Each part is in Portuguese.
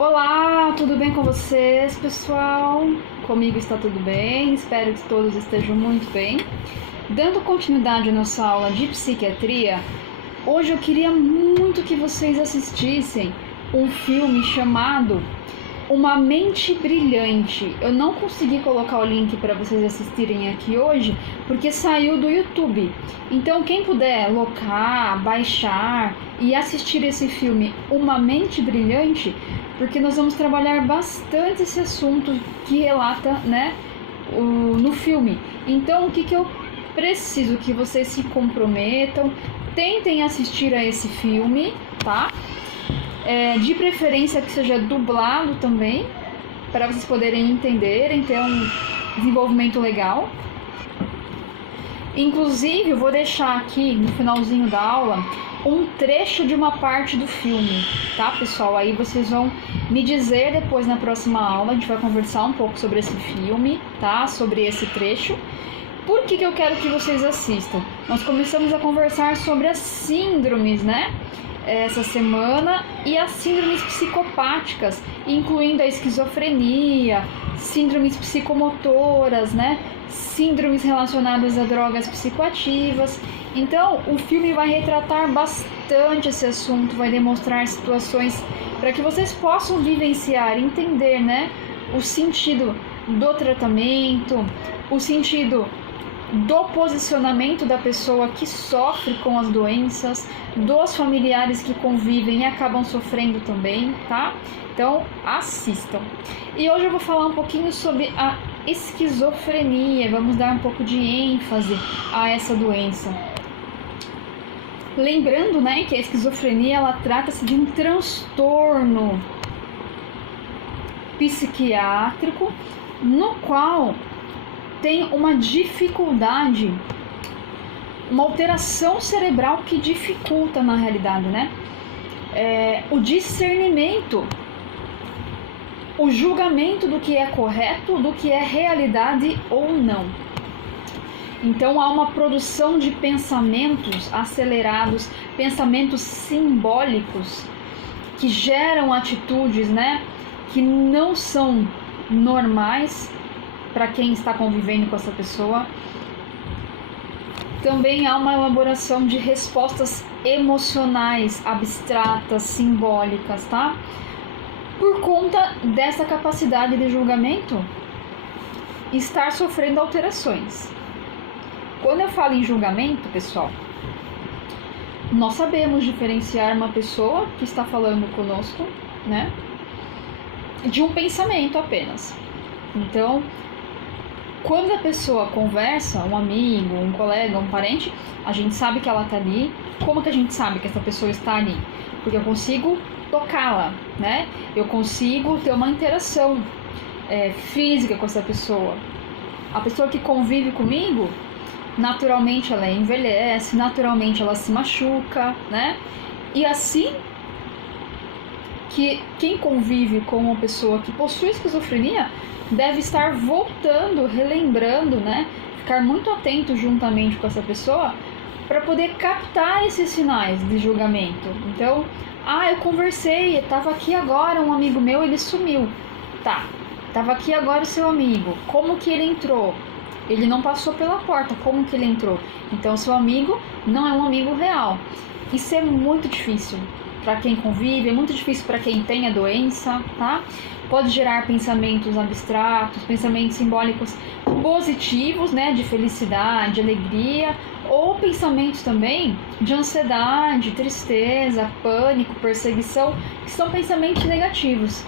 Olá, tudo bem com vocês, pessoal? Comigo está tudo bem, espero que todos estejam muito bem. Dando continuidade à nossa aula de psiquiatria, hoje eu queria muito que vocês assistissem um filme chamado Uma Mente Brilhante. Eu não consegui colocar o link para vocês assistirem aqui hoje, porque saiu do YouTube. Então, quem puder locar, baixar e assistir esse filme Uma Mente Brilhante, porque nós vamos trabalhar bastante esse assunto que relata, no filme. Então, o que eu preciso que vocês se comprometam, tentem assistir a esse filme, tá? De preferência que seja dublado também, para vocês poderem entenderem, ter um desenvolvimento legal. Inclusive, eu vou deixar aqui no finalzinho da aula um trecho de uma parte do filme, tá, pessoal? Aí vocês vão me dizer depois na próxima aula, a gente vai conversar um pouco sobre esse filme, tá? Sobre esse trecho. Por que eu quero que vocês assistam? Nós começamos a conversar sobre as síndromes, essa semana, e as síndromes psicopáticas, incluindo a esquizofrenia, síndromes psicomotoras, síndromes relacionadas a drogas psicoativas. Então, o filme vai retratar bastante esse assunto, vai demonstrar situações para que vocês possam vivenciar, entender, o sentido do tratamento, o sentido do posicionamento da pessoa que sofre com as doenças, dos familiares que convivem e acabam sofrendo também, tá? Então, assistam. E hoje eu vou falar um pouquinho sobre a esquizofrenia, vamos dar um pouco de ênfase a essa doença. Lembrando, que a esquizofrenia, ela trata-se de um transtorno psiquiátrico no qual tem uma dificuldade, uma alteração cerebral que dificulta na realidade, o discernimento, o julgamento do que é correto, do que é realidade ou não. Então há uma produção de pensamentos acelerados, pensamentos simbólicos que geram atitudes, que não são normais para quem está convivendo com essa pessoa. Também há uma elaboração de respostas emocionais, abstratas, simbólicas, tá? Por conta dessa capacidade de julgamento estar sofrendo alterações. Quando eu falo em julgamento, pessoal, nós sabemos diferenciar uma pessoa que está falando conosco, de um pensamento apenas. Então, quando a pessoa conversa, um amigo, um colega, um parente, a gente sabe que ela está ali. Como que a gente sabe que essa pessoa está ali? Porque eu consigo tocá-la, Eu consigo ter uma interação física com essa pessoa. A pessoa que convive comigo, naturalmente ela envelhece, naturalmente ela se machuca, E assim que quem convive com uma pessoa que possui esquizofrenia deve estar voltando, relembrando, ficar muito atento juntamente com essa pessoa para poder captar esses sinais de julgamento. Então, eu conversei, estava aqui agora um amigo meu, ele sumiu. Tá, estava aqui agora o seu amigo, como que ele entrou? Ele não passou pela porta, como que ele entrou? Então, seu amigo não é um amigo real. Isso é muito difícil para quem convive, é muito difícil para quem tem a doença, tá? Pode gerar pensamentos abstratos, pensamentos simbólicos positivos, de felicidade, alegria, ou pensamentos também de ansiedade, tristeza, pânico, perseguição, que são pensamentos negativos.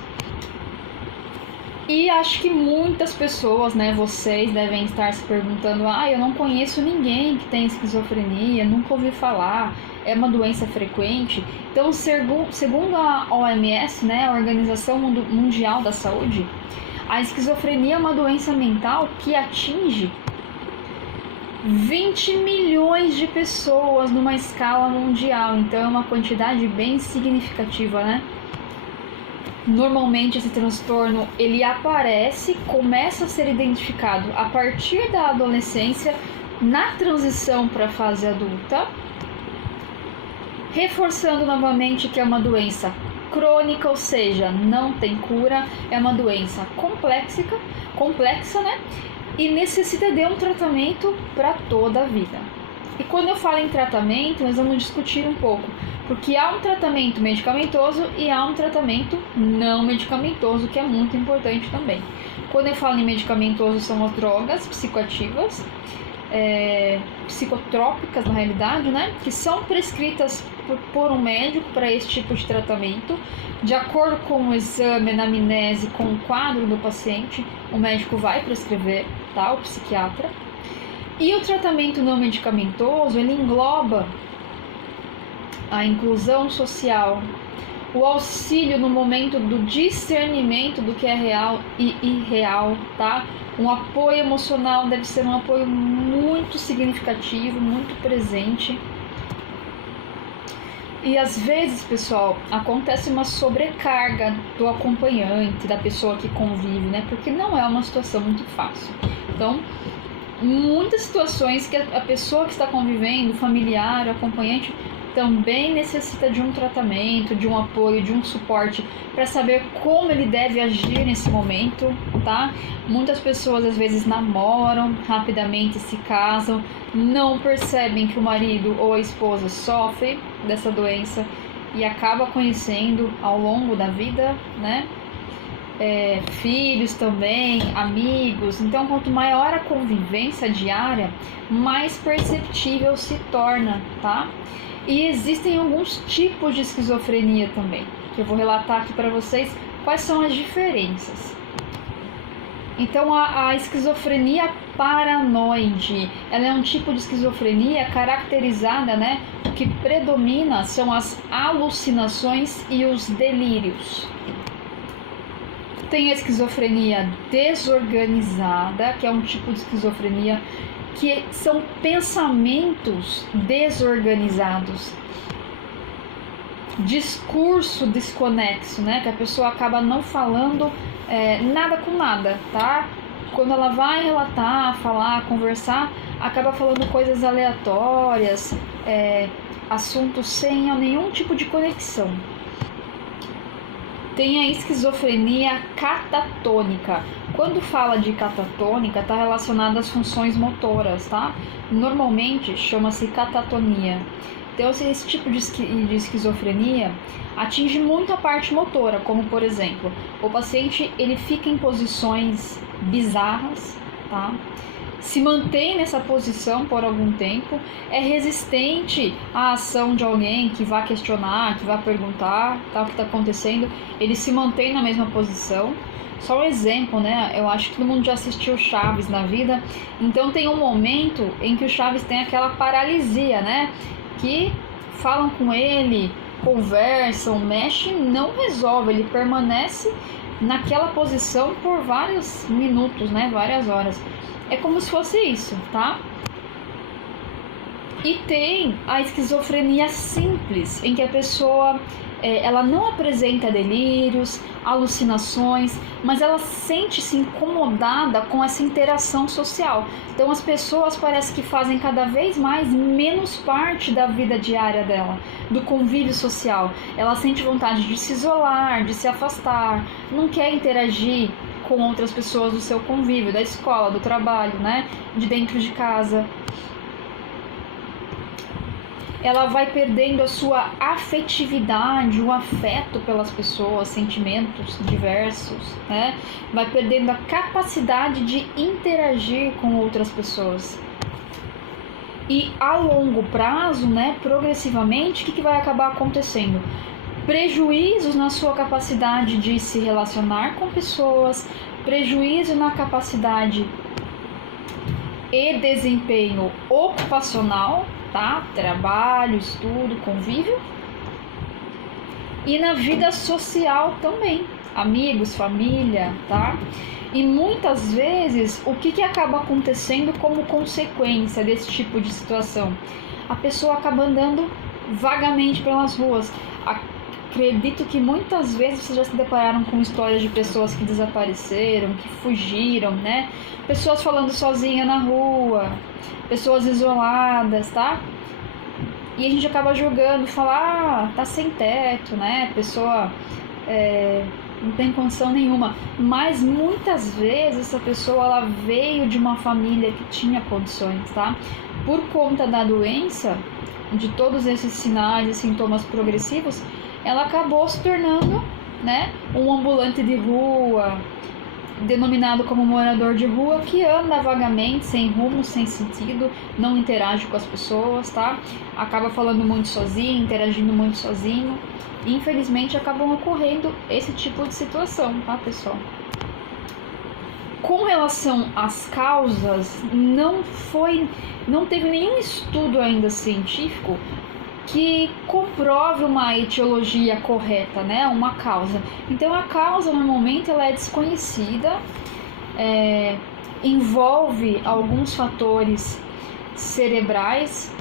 E acho que muitas pessoas, vocês devem estar se perguntando: eu não conheço ninguém que tem esquizofrenia, nunca ouvi falar, é uma doença frequente. Então, segundo a OMS, a Organização Mundial da Saúde, a esquizofrenia é uma doença mental que atinge 20 milhões de pessoas numa escala mundial. Então, é uma quantidade bem significativa, Normalmente esse transtorno ele aparece, começa a ser identificado a partir da adolescência, na transição para a fase adulta, reforçando novamente que é uma doença crônica, ou seja, não tem cura, é uma doença complexa, né? E necessita de um tratamento para toda a vida. E quando eu falo em tratamento, nós vamos discutir um pouco, porque há um tratamento medicamentoso e há um tratamento não medicamentoso, que é muito importante também. Quando eu falo em medicamentoso, são as drogas psicoativas, psicotrópicas na realidade, né, que são prescritas por um médico para esse tipo de tratamento, de acordo com o exame, a anamnese, com o quadro do paciente, o médico vai prescrever, tá, o psiquiatra. E o tratamento não medicamentoso, ele engloba a inclusão social, o auxílio no momento do discernimento do que é real e irreal, tá? Um apoio emocional deve ser um apoio muito significativo, muito presente. E às vezes, pessoal, acontece uma sobrecarga do acompanhante, da pessoa que convive, né? Porque não é uma situação muito fácil. Então, muitas situações que a pessoa que está convivendo, o familiar, o acompanhante, também necessita de um tratamento, de um apoio, de um suporte para saber como ele deve agir nesse momento, tá? Muitas pessoas às vezes namoram, rapidamente se casam, não percebem que o marido ou a esposa sofre dessa doença e acaba conhecendo ao longo da vida, né? Filhos também, amigos. Então, quanto maior a convivência diária, mais perceptível se torna, tá? E existem alguns tipos de esquizofrenia também, que eu vou relatar aqui para vocês quais são as diferenças. Então, a esquizofrenia paranoide, ela é um tipo de esquizofrenia caracterizada, né? O que predomina são as alucinações e os delírios. Tem a esquizofrenia desorganizada, que é um tipo de esquizofrenia que são pensamentos desorganizados, discurso desconexo, né? Que a pessoa acaba não falando nada com nada, tá? Quando ela vai relatar, falar, conversar, acaba falando coisas aleatórias, assuntos sem nenhum tipo de conexão. Tem a esquizofrenia catatônica. Quando fala de catatônica, está relacionada às funções motoras, tá? Normalmente chama-se catatonia. Então, esse tipo de esquizofrenia atinge muito a parte motora, como por exemplo, o paciente ele fica em posições bizarras, tá? Se mantém nessa posição por algum tempo, é resistente à ação de alguém que vá questionar, que vá perguntar, tá, o que está acontecendo, ele se mantém na mesma posição. Só um exemplo, né? Eu acho que todo mundo já assistiu Chaves na vida, então tem um momento em que o Chaves tem aquela paralisia, né? Que falam com ele, conversam, mexem, não resolve, ele permanece naquela posição por vários minutos, né? Várias horas. É como se fosse isso, tá? E tem a esquizofrenia simples, em que a pessoa ela não apresenta delírios, alucinações, mas ela sente-se incomodada com essa interação social. Então as pessoas parece que fazem cada vez mais menos parte da vida diária dela, do convívio social. Ela sente vontade de se isolar, de se afastar, não quer interagir com outras pessoas do seu convívio, da escola, do trabalho, né? De dentro de casa. Ela vai perdendo a sua afetividade, o afeto pelas pessoas, sentimentos diversos, né? Vai perdendo a capacidade de interagir com outras pessoas. E a longo prazo, né, progressivamente, o que vai acabar acontecendo? Prejuízos na sua capacidade de se relacionar com pessoas, prejuízo na capacidade e desempenho ocupacional, tá? Trabalho, estudo, convívio. E na vida social também, amigos, família, tá? E muitas vezes, o que acaba acontecendo como consequência desse tipo de situação? A pessoa acaba andando vagamente pelas ruas. Acredito que muitas vezes vocês já se depararam com histórias de pessoas que desapareceram, que fugiram, né? Pessoas falando sozinha na rua, pessoas isoladas, tá? e a gente acaba julgando, falar, tá sem teto, né? A pessoa não tem condição nenhuma. Mas muitas vezes essa pessoa ela veio de uma família que tinha condições, tá? Por conta da doença, de todos esses sinais e sintomas progressivos, ela acabou se tornando, né, um ambulante de rua, denominado como morador de rua, que anda vagamente, sem rumo, sem sentido, não interage com as pessoas, tá? Acaba falando muito sozinho, interagindo muito sozinho. E, infelizmente, acabam ocorrendo esse tipo de situação, tá, pessoal? Com relação às causas, não teve nenhum estudo ainda científico que comprove uma etiologia correta, né? Uma causa. Então a causa normalmente ela é desconhecida, envolve alguns fatores cerebrais,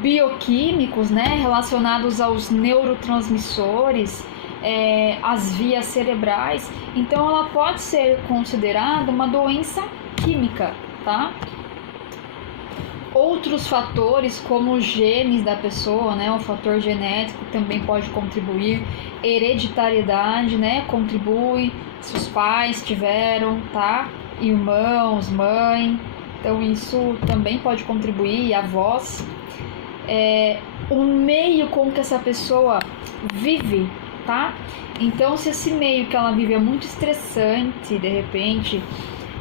bioquímicos, né? Relacionados aos neurotransmissores, as vias cerebrais. Então ela pode ser considerada uma doença química, tá? Outros fatores, como os genes da pessoa, né, o fator genético também pode contribuir, hereditariedade, né, contribui, se os pais tiveram, tá, irmãos, mãe, então isso também pode contribuir, avós, o meio com que essa pessoa vive, tá, então se esse meio que ela vive é muito estressante, de repente,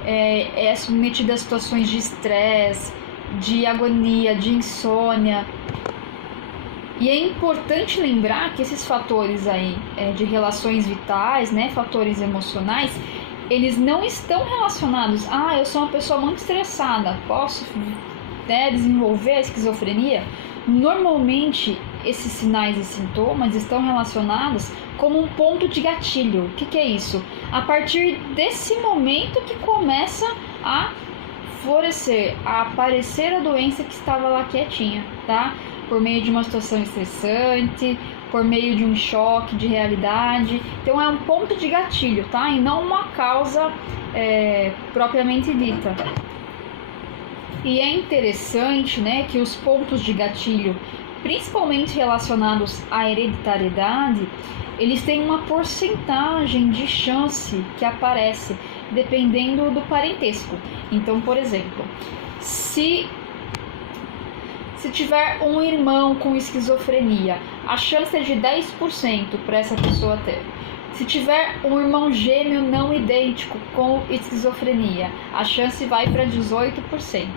é submetida a situações de estresse, de agonia, de insônia. E é importante lembrar que esses fatores aí de relações vitais, né, fatores emocionais, eles não estão relacionados. Eu sou uma pessoa muito estressada, posso, né, desenvolver a esquizofrenia? Normalmente esses sinais e sintomas estão relacionados como um ponto de gatilho. O que é isso? A partir desse momento que começa a florescer, a aparecer a doença que estava lá quietinha, tá? Por meio de uma situação estressante, por meio de um choque de realidade. Então é um ponto de gatilho, tá? E não uma causa propriamente dita. E é interessante, né, que os pontos de gatilho, principalmente relacionados à hereditariedade, eles têm uma porcentagem de chance que aparece dependendo do parentesco. Então, por exemplo, se tiver um irmão com esquizofrenia, a chance é de 10% para essa pessoa ter. Se tiver um irmão gêmeo não idêntico com esquizofrenia, a chance vai para 18%.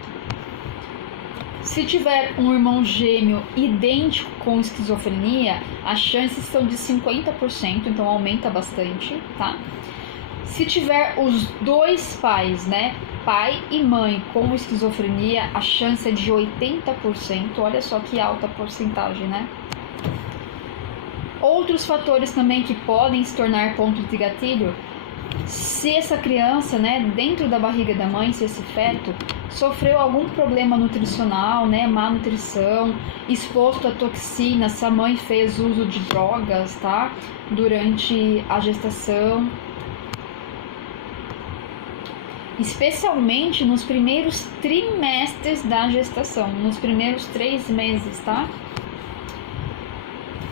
Se tiver um irmão gêmeo idêntico com esquizofrenia, as chances são de 50%, então aumenta bastante, tá? Se tiver os dois pais, né, pai e mãe com esquizofrenia, a chance é de 80%, olha só que alta porcentagem, né? Outros fatores também que podem se tornar pontos de gatilho, se essa criança, né, dentro da barriga da mãe, se esse feto sofreu algum problema nutricional, né, má nutrição, exposto a toxinas, se a mãe fez uso de drogas, tá, durante a gestação, especialmente nos primeiros trimestres da gestação, nos primeiros 3 meses, tá?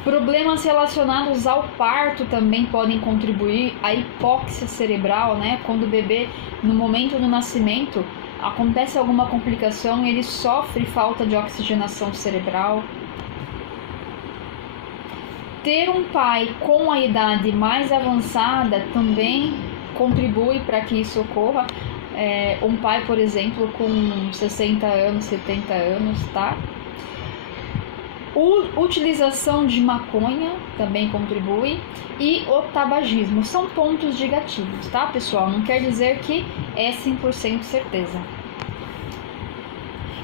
Problemas relacionados ao parto também podem contribuir, a hipóxia cerebral, né? Quando o bebê, no momento do nascimento, acontece alguma complicação e ele sofre falta de oxigenação cerebral. Ter um pai com a idade mais avançada também contribui para que isso ocorra. Um pai, por exemplo, com 60 anos, 70 anos, tá? Utilização de maconha também contribui, e o tabagismo são pontos de gatilhos, tá, pessoal? Não quer dizer que é 100% certeza.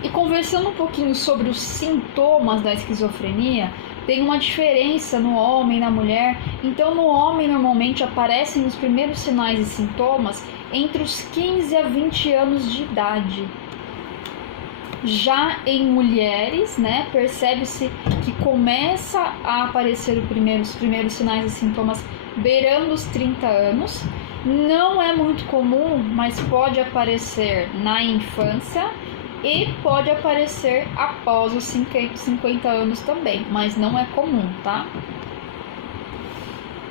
E conversando um pouquinho sobre os sintomas da esquizofrenia, tem uma diferença no homem e na mulher. Então, no homem, normalmente aparecem os primeiros sinais e sintomas entre os 15 a 20 anos de idade. Já em mulheres, né, percebe-se que começa a aparecer os primeiros sinais e sintomas beirando os 30 anos. Não é muito comum, mas pode aparecer na infância e pode aparecer após os 50 anos também, mas não é comum, tá?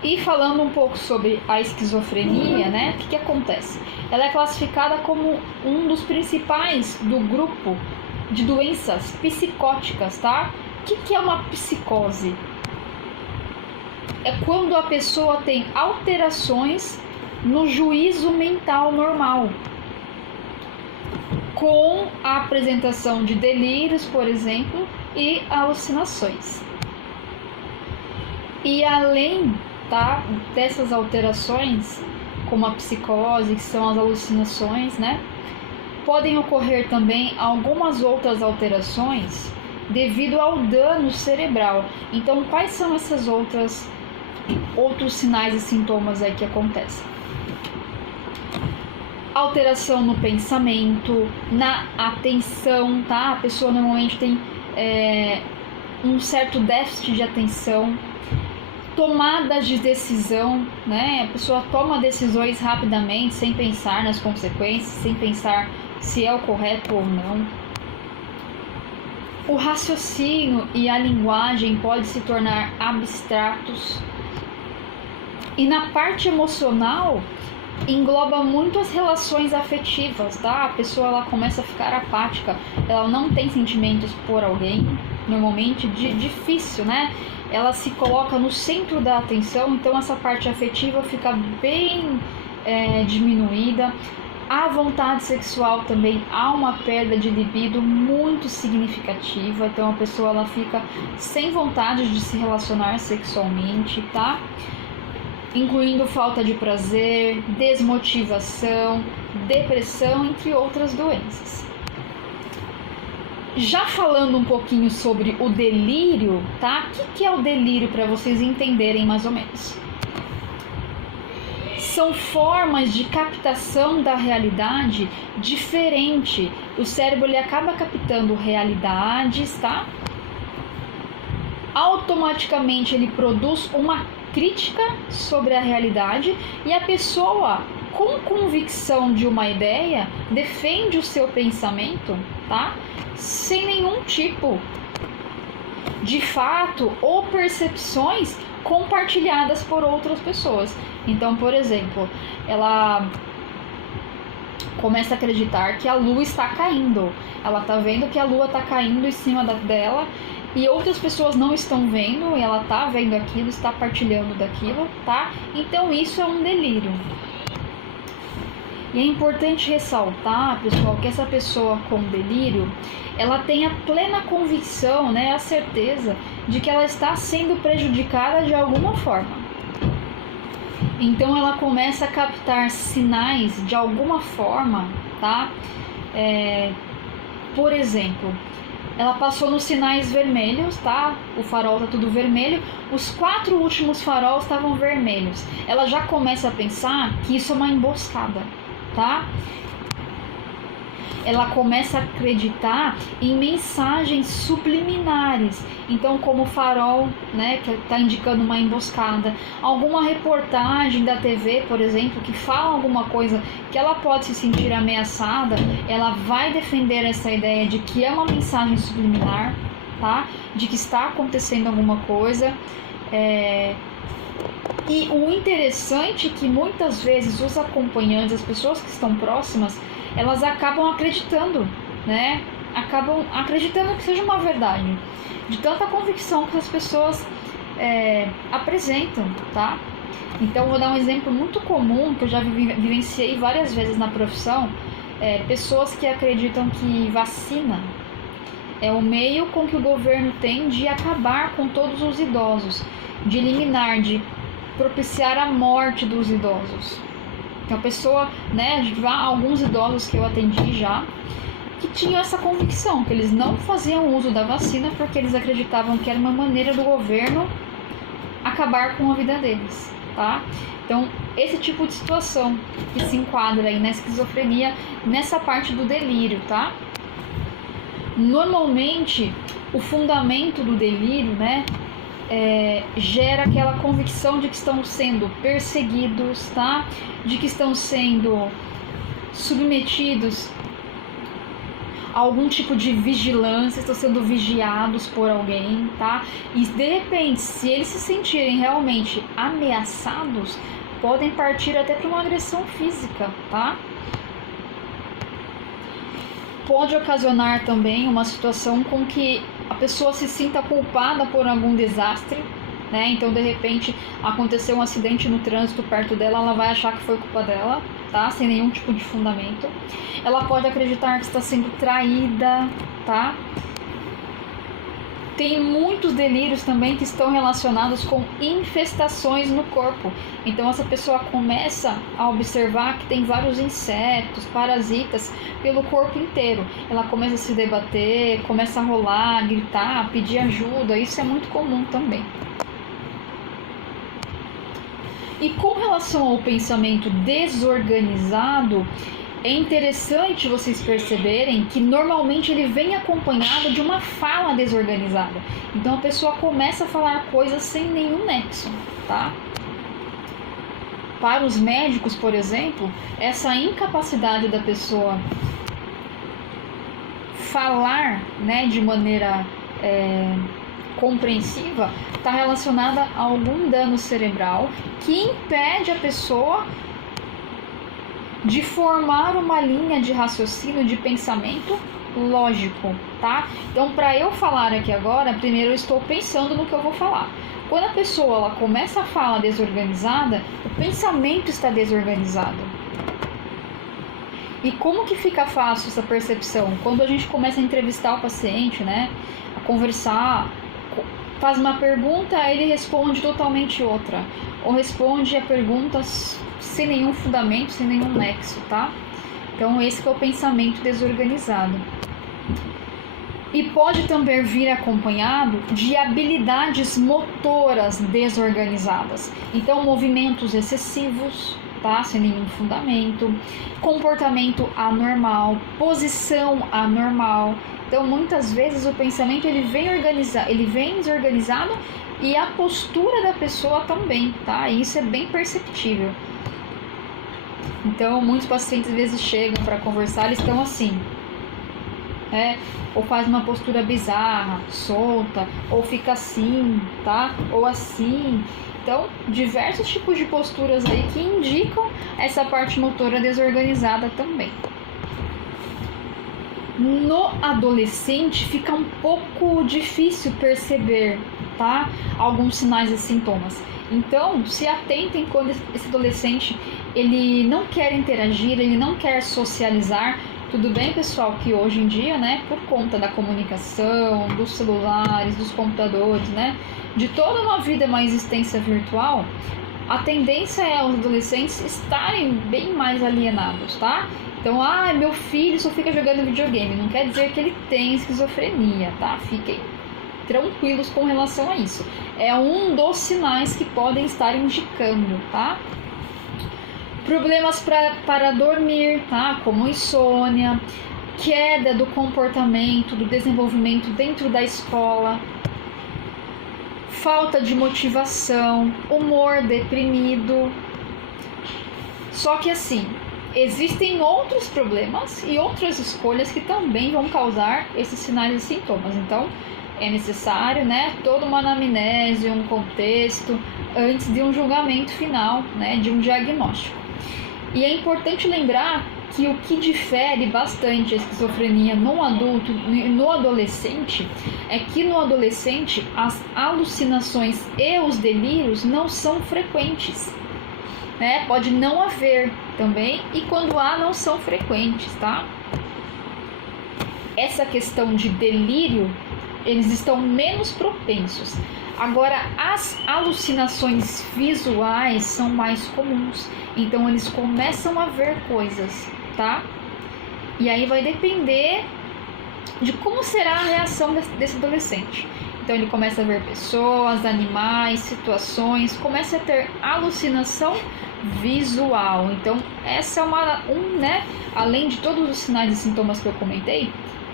E falando um pouco sobre a esquizofrenia, né? O que acontece? Ela é classificada como um dos principais do grupo de doenças psicóticas, tá? O que é uma psicose? É quando a pessoa tem alterações no juízo mental normal, com a apresentação de delírios, por exemplo, e alucinações. E além, tá, dessas alterações, como a psicose, que são as alucinações, né, podem ocorrer também algumas outras alterações devido ao dano cerebral. Então, quais são esses outros sinais e sintomas aí que acontecem? Alteração no pensamento, na atenção, tá? A pessoa normalmente tem um certo déficit de atenção, tomadas de decisão, né? A pessoa toma decisões rapidamente, sem pensar nas consequências, sem pensar se é o correto ou não. O raciocínio e a linguagem podem se tornar abstratos. E na parte emocional, engloba muito as relações afetivas, tá? A pessoa ela começa a ficar apática, ela não tem sentimentos por alguém, normalmente difícil, né? Ela se coloca no centro da atenção, então essa parte afetiva fica bem diminuída. A vontade sexual também, há uma perda de libido muito significativa, então a pessoa ela fica sem vontade de se relacionar sexualmente, tá? Incluindo falta de prazer, desmotivação, depressão, entre outras doenças. Já falando um pouquinho sobre o delírio, tá? O que é o delírio para vocês entenderem mais ou menos? São formas de captação da realidade diferente. O cérebro ele acaba captando realidades, tá? Automaticamente ele produz uma crítica sobre a realidade e a pessoa, com convicção de uma ideia, defende o seu pensamento, tá? Sem nenhum tipo de fato ou percepções compartilhadas por outras pessoas. Então, por exemplo, ela começa a acreditar que a lua está caindo. Ela está vendo que a lua está caindo em cima dela e outras pessoas não estão vendo, e ela está vendo aquilo, está partilhando daquilo, tá? Então isso é um delírio. E é importante ressaltar, pessoal, que essa pessoa com delírio, ela tem a plena convicção, né, a certeza de que ela está sendo prejudicada de alguma forma. Então ela começa a captar sinais de alguma forma, tá? Por exemplo, ela passou nos sinais vermelhos, tá? O farol tá tudo vermelho. Os 4 últimos faróis estavam vermelhos. Ela já começa a pensar que isso é uma emboscada, tá? Ela começa a acreditar em mensagens subliminares. Então, como o farol, né, que está indicando uma emboscada, alguma reportagem da TV, por exemplo, que fala alguma coisa que ela pode se sentir ameaçada, ela vai defender essa ideia de que é uma mensagem subliminar, tá? De que está acontecendo alguma coisa. E o interessante é que muitas vezes os acompanhantes, as pessoas que estão próximas, elas acabam acreditando, né? Acabam acreditando que seja uma verdade, de tanta convicção que as pessoas apresentam, tá? Então, vou dar um exemplo muito comum que eu já vivenciei várias vezes na profissão. Pessoas que acreditam que vacina é o meio com que o governo tem de acabar com todos os idosos, de eliminar, de propiciar a morte dos idosos. Então a pessoa, né, alguns idosos que eu atendi já, que tinham essa convicção, que eles não faziam uso da vacina porque eles acreditavam que era uma maneira do governo acabar com a vida deles, tá? Então, esse tipo de situação que se enquadra aí na esquizofrenia, nessa parte do delírio, tá? Normalmente, o fundamento do delírio, né, gera aquela convicção de que estão sendo perseguidos, tá? De que estão sendo submetidos algum tipo de vigilância, estão sendo vigiados por alguém, tá? E de repente, se eles se sentirem realmente ameaçados, podem partir até para uma agressão física, tá? Pode ocasionar também uma situação com que a pessoa se sinta culpada por algum desastre, né? Então, de repente, aconteceu um acidente no trânsito perto dela, ela vai achar que foi culpa dela, tá? Sem nenhum tipo de fundamento. Ela pode acreditar que está sendo traída, tá? Tem muitos delírios também que estão relacionados com infestações no corpo. Então essa pessoa começa a observar que tem vários insetos, parasitas pelo corpo inteiro. Ela começa a se debater, começa a rolar, gritar, pedir ajuda. Isso é muito comum também. E com relação ao pensamento desorganizado, é interessante vocês perceberem que normalmente ele vem acompanhado de uma fala desorganizada. Então a pessoa começa a falar coisas sem nenhum nexo, tá? Para os médicos, por exemplo, essa incapacidade da pessoa falar, né, de maneira compreensiva está relacionada a algum dano cerebral que impede a pessoa de formar uma linha de raciocínio, de pensamento lógico, tá? Então, para eu falar aqui agora, primeiro eu estou pensando no que eu vou falar. Quando a pessoa ela começa a falar desorganizada, o pensamento está desorganizado. E como que fica fácil essa percepção? Quando a gente começa a entrevistar o paciente, né? A conversar, faz uma pergunta, ele responde totalmente outra. Ou responde a perguntas sem nenhum fundamento, sem nenhum nexo, tá? Então esse que é o pensamento desorganizado. E pode também vir acompanhado de habilidades motoras desorganizadas. Então movimentos excessivos, tá? Sem nenhum fundamento, comportamento anormal, posição anormal. Então muitas vezes o pensamento ele vem desorganizado e a postura da pessoa também, tá? E isso é bem perceptível. Então, muitos pacientes às vezes chegam para conversar, eles estão assim, né? Ou faz uma postura bizarra, solta, ou fica assim, tá? Ou assim. Então, diversos tipos de posturas aí que indicam essa parte motora desorganizada também. No adolescente fica um pouco difícil perceber, tá? Alguns sinais e sintomas. Então, se atentem quando esse adolescente ele não quer interagir, ele não quer socializar. Tudo bem, pessoal, que hoje em dia, né, por conta da comunicação, dos celulares, dos computadores, né, de toda uma vida, uma existência virtual, a tendência é os adolescentes estarem bem mais alienados, tá? Então, meu filho só fica jogando videogame. Não quer dizer que ele tem esquizofrenia, tá? Fiquem tranquilos com relação a isso. É um dos sinais que podem estar indicando, tá? Problemas para dormir, tá? Como insônia, queda do comportamento, do desenvolvimento dentro da escola, falta de motivação, humor deprimido. Só que assim, existem outros problemas e outras escolhas que também vão causar esses sinais e sintomas. Então, é necessário, né, toda uma anamnese, um contexto, antes de um julgamento final, né, de um diagnóstico. E é importante lembrar que o que difere bastante a esquizofrenia no adulto e no adolescente é que no adolescente as alucinações e os delírios não são frequentes, né? Pode não haver também, e quando há, não são frequentes, tá? Essa questão de delírio, eles estão menos propensos. Agora, as alucinações visuais são mais comuns, então eles começam a ver coisas, tá? E aí vai depender de como será a reação desse adolescente. Então ele começa a ver pessoas, animais, situações, começa a ter alucinação visual. Então essa é né? Além de todos os sinais e sintomas que eu comentei,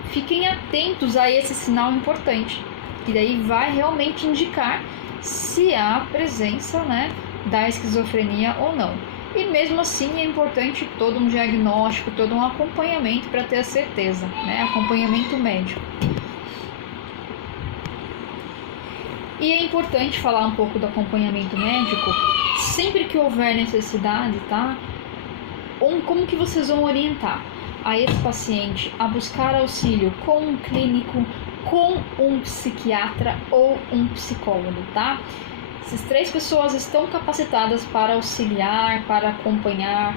fiquem atentos a esse sinal importante, que daí vai realmente indicar se há presença, né, da esquizofrenia ou não. E mesmo assim é importante todo um diagnóstico, todo um acompanhamento para ter a certeza, né? Acompanhamento médico. E é importante falar um pouco do acompanhamento médico sempre que houver necessidade, tá? Como que vocês vão orientar a esse paciente a buscar auxílio com um clínico, com um psiquiatra ou um psicólogo, tá? Essas 3 pessoas estão capacitadas para auxiliar, para acompanhar,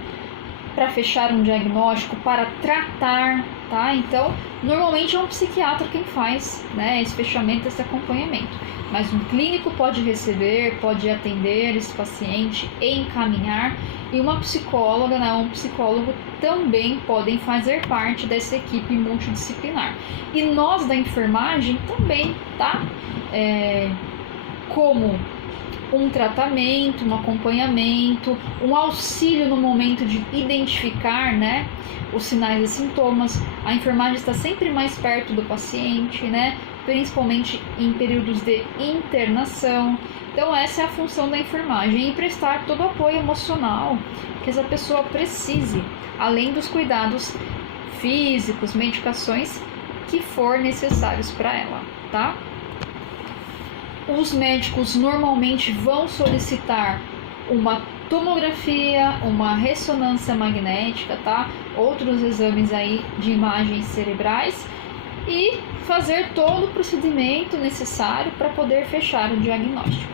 para fechar um diagnóstico, para tratar, tá? Então, normalmente é um psiquiatra quem faz, né, esse fechamento, esse acompanhamento. Mas um clínico pode receber, pode atender esse paciente, encaminhar, e uma psicóloga, né, um psicólogo também podem fazer parte dessa equipe multidisciplinar. E nós da enfermagem também, tá? Como um tratamento, um acompanhamento, um auxílio no momento de identificar, né, os sinais e sintomas. A enfermagem está sempre mais perto do paciente, né, principalmente em períodos de internação. Então essa é a função da enfermagem, e prestar todo o apoio emocional que essa pessoa precise, além dos cuidados físicos, medicações que for necessários para ela, tá? Os médicos normalmente vão solicitar uma tomografia, uma ressonância magnética, tá? Outros exames aí de imagens cerebrais, e fazer todo o procedimento necessário para poder fechar o diagnóstico.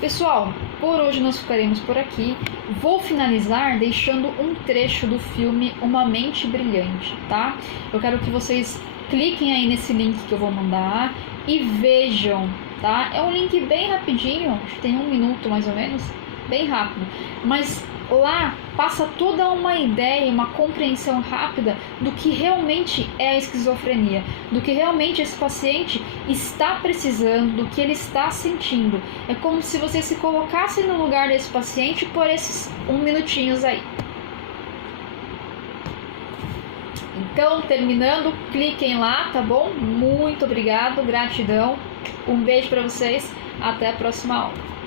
Pessoal, por hoje nós ficaremos por aqui. Vou finalizar deixando um trecho do filme Uma Mente Brilhante, tá? Eu quero que vocês cliquem aí nesse link que eu vou mandar e vejam, tá? É um link bem rapidinho, acho que tem 1 minuto mais ou menos, bem rápido, mas lá passa toda uma ideia, uma compreensão rápida do que realmente é a esquizofrenia, do que realmente esse paciente está precisando, do que ele está sentindo. É como se você se colocasse no lugar desse paciente por esses 1 minutinhos aí. Então, terminando, cliquem lá, tá bom? Muito obrigado, gratidão. Um beijo para vocês, até a próxima aula.